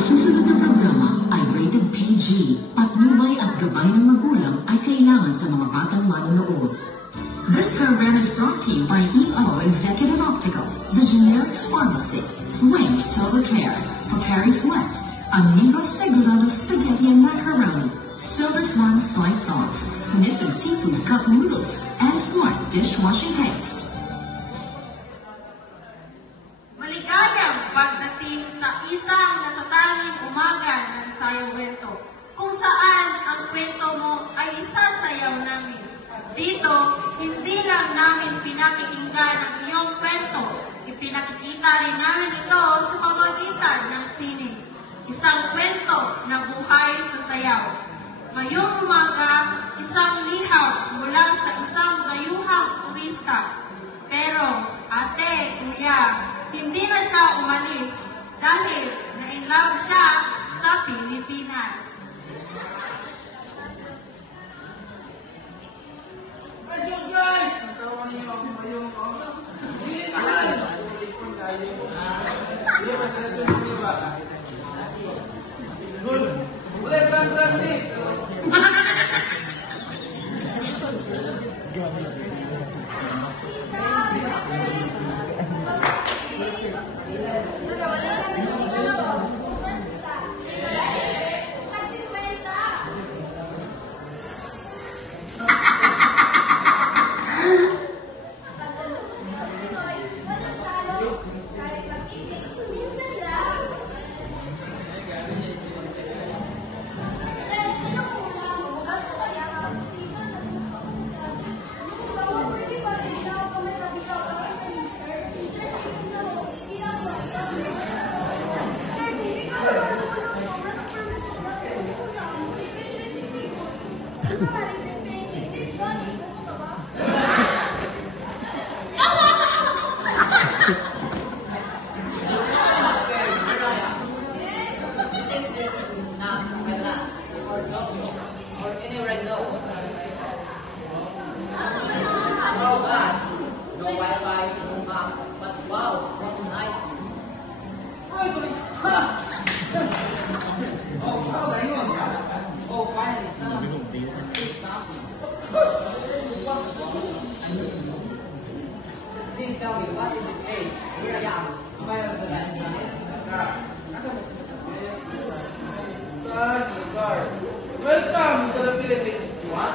susunod na programa ay rated PG. Patnubay at gabay ng magulang ay kailangan sa mga batang manonood. This program is brought to you by EO Executive Optical, The Generics Pharmacy, Wings Total Care, Pocari Sweat, Amigos Segurado Spaghetti and Macaroni, Silver Swan Soy Sauce, Nissan Seafood Cup Noodles, and Smart Dishwashing Paste. Maligayang pagdating sa isang natatanging umaga ng Sayong Kwento, kung saan ang kwento mo ay isasayaw namin. Dito, hindi lang namin pinakikinggan ang iyong kwento, ipinakikita rin namin ito sa pamamagitan ng sining. Isang kwento na buhay sa sayaw. Ngayong umaga, isang lihaw mula sa isang dayuhang turista. Pero, ate, kuya, hindi na siya umalis dahil na-in-love siya sa Pilipinas. Guys! Natawa niyo ako ngayong hindi mahal! Ipon tayo. Hindi ba dress mo di ba? Good! Ulit, brand ni! Please tell me, what is this age? Here I am. Am I on the right channel? Welcome to the Philippines. What?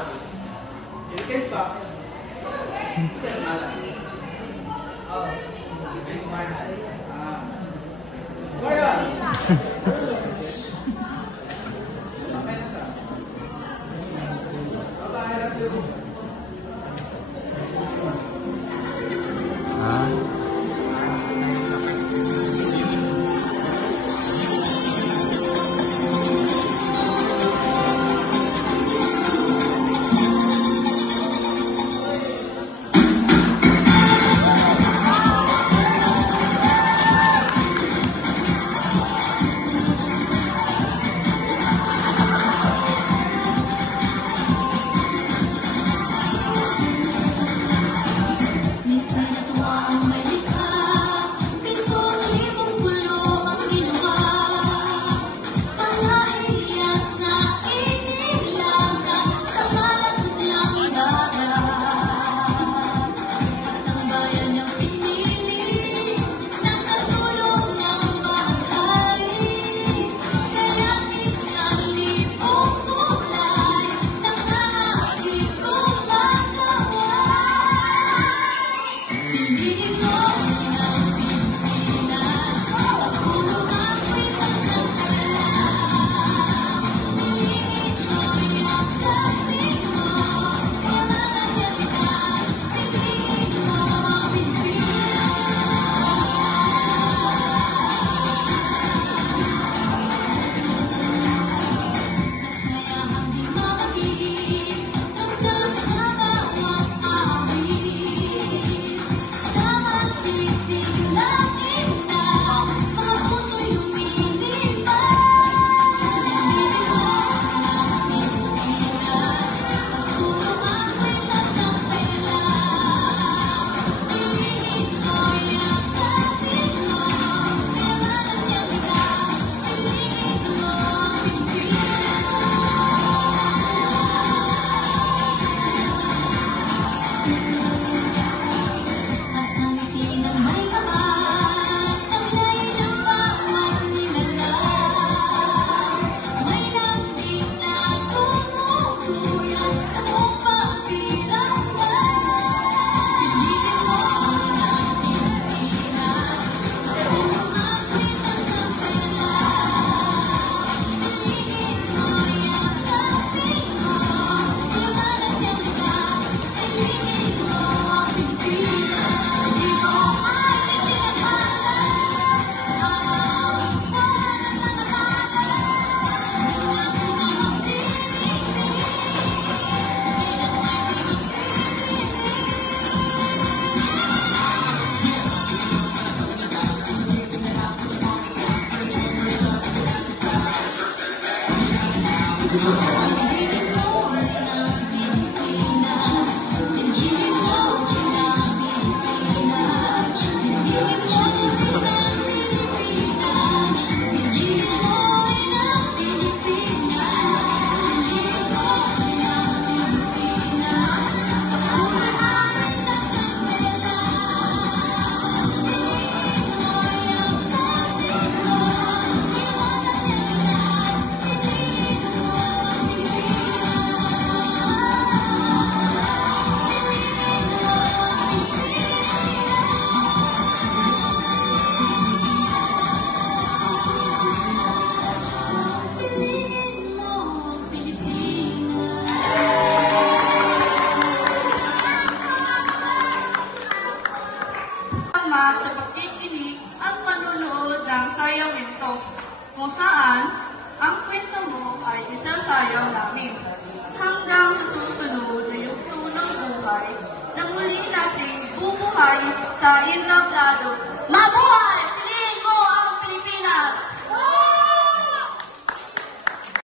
Philippines ba? Oh. Salamat sa pagkikinig at panonood ng Sayaw Wento, kung saan ang kwento mo ay isasayaw namin. Hanggang sa susunod na yugto ng buhay, na muli natin bubuhay sa inlablado